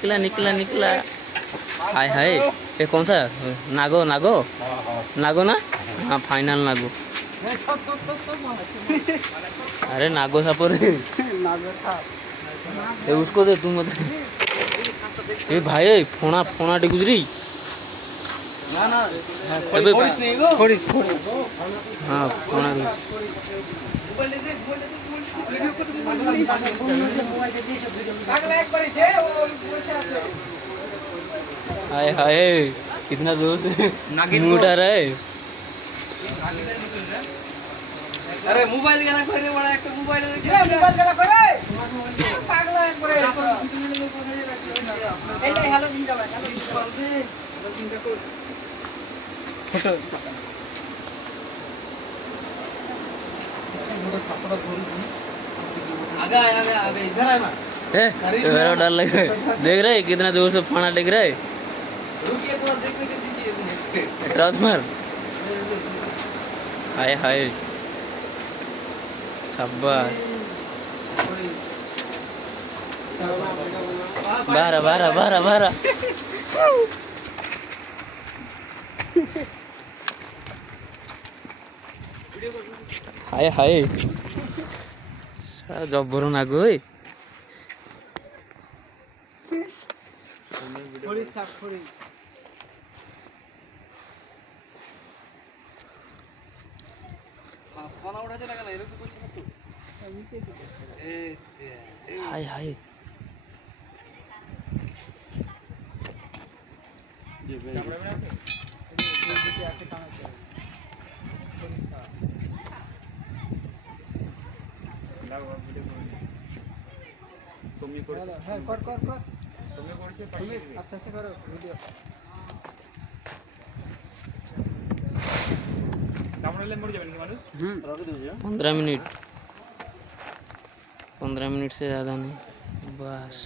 निकला निकला निकला। हाय हाय, ये कौन सा? नागो नागो नागो ना? हाँ फाइनल नागो। अरे नागो साप रे, ये उसको दे तू मत। ये भाई फोना फोना गुजरी ना ना अबे खोलिस नहीं गो खोलिस हाँ फोना गुजरी। मोबाइल दे वीडियो को मोबाइल दे सब वीडियो पागल एक बार जे वो पैसे আছে। हाय हाय कितना जोर से मुंह उठा रहा है। अरे मोबाइल गला करे बड़ा एक मोबाइल मोबाइल गला करे पागल एक बार এই হ্যালো জিন্দা ভাই হ্যালো জিন্দা কর ফটো आगे आगे आगे इधर आए ना मेरा डर लग रहा है। देख रहे हैं कितना जोर से फाना टेक रहा है। रुकिए थोड़ा देखने के दीजिए ट्रांसफर हाय हाय शाबाश। बारह बारह बारह बारह हाय हाय जबर नागो थोड़ी साफ थोड़ी खाना उठा चला गया इधर कुछ मत ए हाय हाय ये कैमरा में ये ऐसे खाना चाहिए थोड़ी साफ লাগা ভিডিও করে সৌম্য করে হ্যাঁ কর কর কর সৌম্য করেছে তুমি আচ্ছা সে করো ভিডিও ক্যামেরা ले मर जाবে নাকি মানুষ রকে দিও 15 मिनट से ज़्यादा नहीं बस।